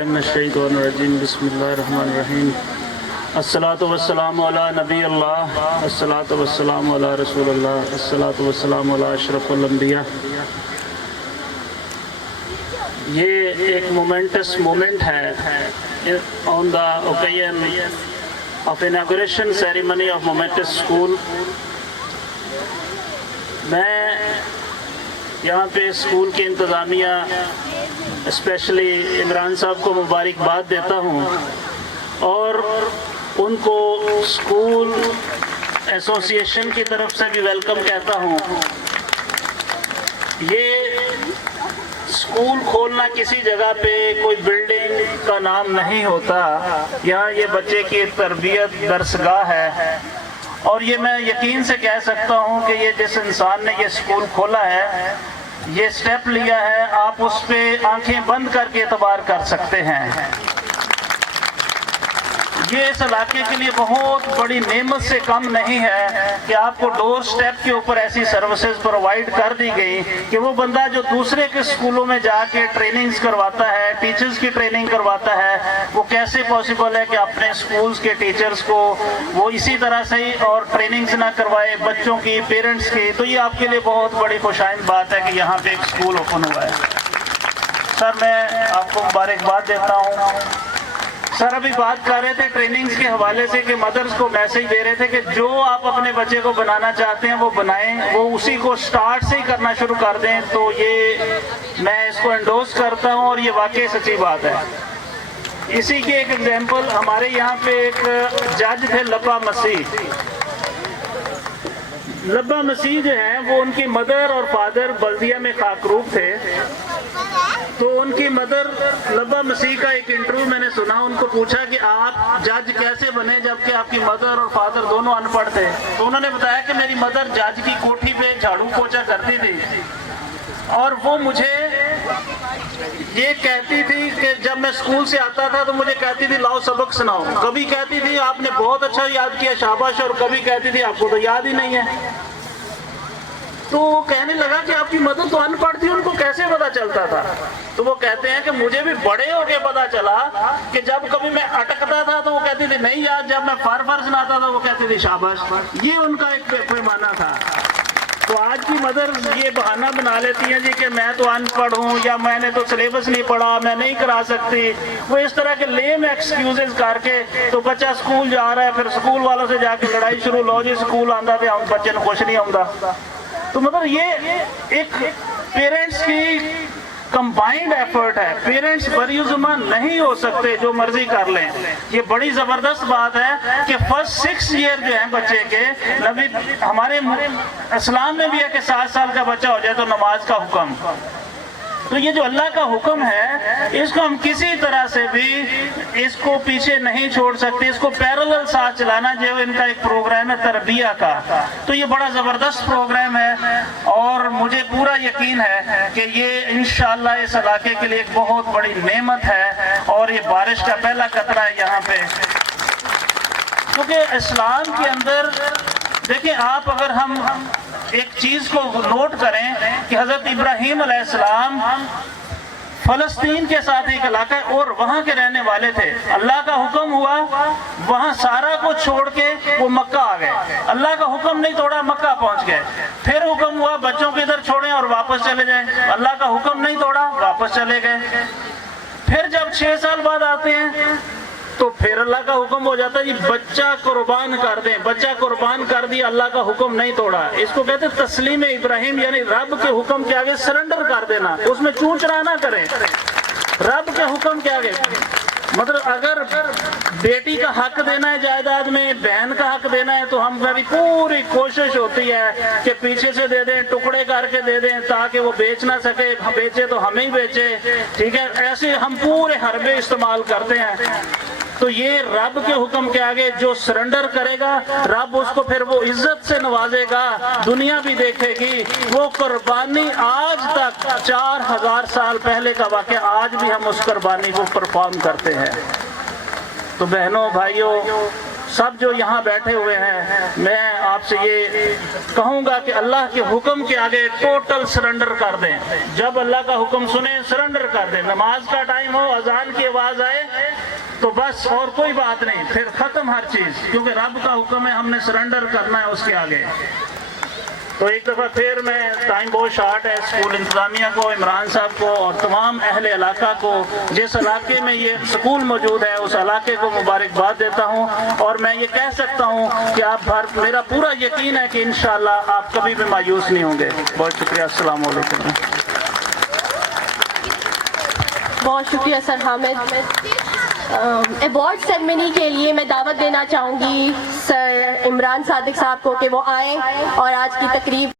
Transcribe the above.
باللہ من الشیطان الرجیم بسم اللہ الرحمن الرحیم الصلاۃ والسلام علی نبی اللہ الصلاۃ والسلام علی رسول اللہ الصلاۃ والسلام علی اشرف الانبیاء۔ یہ ایک مومنٹس مومنٹ ہے on the occasion of inauguration ceremony of Moments School. میں یہاں پہ اسکول کی انتظامیہ اسپیشلی عمران صاحب کو مبارکباد دیتا ہوں اور ان کو اسکول ایسوسیشن کی طرف سے بھی ویلکم کہتا ہوں۔ یہ اسکول کھولنا کسی جگہ پہ کوئی بلڈنگ کا نام نہیں ہوتا، یہاں یہ بچے کی تربیت درسگاہ ہے، اور یہ میں یقین سے کہہ سکتا ہوں کہ یہ جس انسان نے یہ اسکول کھولا ہے، یہ سٹیپ لیا ہے، آپ اس پہ آنکھیں بند کر کے اعتبار کر سکتے ہیں۔ یہ اس علاقے کے لیے بہت بڑی نعمت سے کم نہیں ہے کہ آپ کو ڈور سٹیپ کے اوپر ایسی سروسز پرووائڈ کر دی گئی کہ وہ بندہ جو دوسرے کے اسکولوں میں جا کے ٹریننگز کرواتا ہے، ٹیچرز کی ٹریننگ کرواتا ہے، وہ کیسے پاسبل ہے کہ اپنے اسکولز کے ٹیچرز کو وہ اسی طرح سے ہی اور ٹریننگز نہ کروائے بچوں کی، پیرنٹس کی۔ تو یہ آپ کے لیے بہت بڑی خوشائند بات ہے کہ یہاں پہ ایک اسکول اوپن ہوا ہے۔ سر میں آپ کو مبارکباد دیتا ہوں۔ سر ابھی بات کر رہے تھے ٹریننگز کے حوالے سے کہ مدرس کو میسج دے رہے تھے کہ جو آپ اپنے بچے کو بنانا چاہتے ہیں وہ بنائیں، وہ اسی کو سٹارٹ سے ہی کرنا شروع کر دیں۔ تو یہ میں اس کو انڈورس کرتا ہوں اور یہ واقعی سچی بات ہے۔ اسی کی ایک ایگزامپل ہمارے یہاں پہ ایک جج تھے لبا مسیح۔ لبا مسیح جو ہیں وہ ان کی مدر اور فادر بلدیہ میں خاکروب تھے۔ تو ان کی مدر لبا مسیح کا ایک انٹرویو میں نے سنا، ان کو پوچھا کہ آپ جج کیسے بنے جبکہ آپ کی مدر اور فادر دونوں ان پڑھ تھے؟ تو انہوں نے بتایا کہ میری مدر جج کی کوٹھی پہ جھاڑو پوچھا کرتی تھی، اور وہ مجھے یہ کہتی تھی کہ جب میں اسکول سے آتا تھا تو مجھے کہتی تھی لاؤ سبق سناؤ۔ کبھی کہتی تھی آپ نے بہت اچھا یاد کیا، شاباش، اور کبھی کہتی تھی آپ کو تو یاد ہی نہیں ہے۔ تو وہ کہنے لگا کہ آپ کی مدر تو ان پڑھ تھی، ان کو کیسے پتا چلتا تھا؟ تو وہ کہتے ہیں کہ مجھے بھی بڑے ہو کے پتا چلا کہ جب کبھی میں اٹکتا تھا تو وہ کہتی تھی نہیں یاد، جب میں فار سناتا تھا وہ کہتی تھی شاباش۔ یہ ان کا ایک پیمانہ تھا۔ تو آج کی مدر یہ بہانہ بنا لیتی ہیں جی کہ میں تو ان پڑھ ہوں، یا میں نے تو سلیبس نہیں پڑھا، میں نہیں کرا سکتی۔ وہ اس طرح کے لیم ایکسکیوزز کر کے تو بچہ اسکول جا رہا ہے، پھر اسکول والوں سے جا کے لڑائی شروع، لو جی اسکول آندا پہ ہم بچے کو خوش نہیں آؤں۔ تو مطلب یہ ایک پیرنٹس کی کمبائنڈ ایفرٹ ہے۔ پیرنٹس بری زباں نہیں ہو سکتے، جو مرضی کر لیں۔ یہ بڑی زبردست بات ہے کہ فرسٹ 6 ایئر جو ہیں بچے کے، نبی ہمارے اسلام میں بھی ہے کہ 7 سال کا بچہ ہو جائے تو نماز کا حکم۔ تو یہ جو اللہ کا حکم ہے اس کو ہم کسی طرح سے بھی اس کو پیچھے نہیں چھوڑ سکتے، اس کو پیرلل ساتھ چلانا جو ان کا ایک پروگرام ہے تربیہ کا۔ تو یہ بڑا زبردست پروگرام ہے اور مجھے پورا یقین ہے کہ یہ انشاءاللہ اس علاقے کے لیے ایک بہت بڑی نعمت ہے، اور یہ بارش کا پہلا قطرہ ہے یہاں پہ۔ کیونکہ اسلام کے اندر دیکھیں آپ، اگر ہم ایک چیز کو نوٹ کریں کہ حضرت ابراہیم علیہ السلام فلسطین کے ساتھ ایک علاقہ اور وہاں کے رہنے والے تھے، اللہ کا حکم ہوا وہاں سارا کو چھوڑ کے وہ مکہ آ گئے، اللہ کا حکم نہیں توڑا، مکہ پہنچ گئے۔ پھر حکم ہوا بچوں کو ادھر چھوڑیں اور واپس چلے جائیں، اللہ کا حکم نہیں توڑا، واپس چلے گئے۔ پھر جب 6 سال بعد آتے ہیں تو پھر اللہ کا حکم ہو جاتا ہے جی بچہ قربان کر دیں، بچہ قربان کر دیا، اللہ کا حکم نہیں توڑا۔ اس کو کہتے ہیں تسلیم ابراہیم، یعنی رب کے حکم کے آگے سرنڈر کر دینا، اس میں چون چرا نہ کریں، رب کے حکم کے آگے۔ مطلب اگر بیٹی کا حق دینا ہے جائیداد میں، بہن کا حق دینا ہے، تو ہم بھی پوری کوشش ہوتی ہے کہ پیچھے سے دے دیں، ٹکڑے کر کے دے دیں تاکہ وہ بیچ نہ سکے، بیچے تو ہمیں ہی بیچے، ٹھیک ہے، ایسے ہم پورے حربے استعمال کرتے ہیں۔ تو یہ رب کے حکم کے آگے جو سرنڈر کرے گا، رب اس کو پھر وہ عزت سے نوازے گا، دنیا بھی دیکھے گی۔ وہ قربانی آج تک 4000 سال پہلے کا واقعہ، آج بھی ہم اس قربانی کو پرفارم کرتے ہیں۔ تو بہنوں بھائیوں، سب جو یہاں بیٹھے ہوئے ہیں، میں آپ سے یہ کہوں گا کہ اللہ کے حکم کے آگے ٹوٹل سرنڈر کر دیں. جب اللہ کا حکم سنیں سرنڈر کر دیں. نماز کا ٹائم ہو، اذان کی آواز آئے تو بس اور کوئی بات نہیں، پھر ختم ہر چیز، کیونکہ رب کا حکم ہے، ہم نے سرنڈر کرنا ہے اس کے آگے. تو ایک دفعہ پھر میں، ٹائم بہت شارٹ ہے، اسکول انتظامیہ کو، عمران صاحب کو اور تمام اہل علاقہ کو، جس علاقے میں یہ اسکول موجود ہے اس علاقے کو مبارکباد دیتا ہوں. اور میں یہ کہہ سکتا ہوں کہ آپ میرا پورا یقین ہے کہ انشاءاللہ آپ کبھی بھی مایوس نہیں ہوں گے. بہت شکریہ. السلام علیکم. بہت شکریہ سر حامد. ایوارڈ سیرمنی کے لیے میں دعوت دینا چاہوں گی سر عمران صادق صاحب کو کہ وہ آئیں اور آج کی تقریب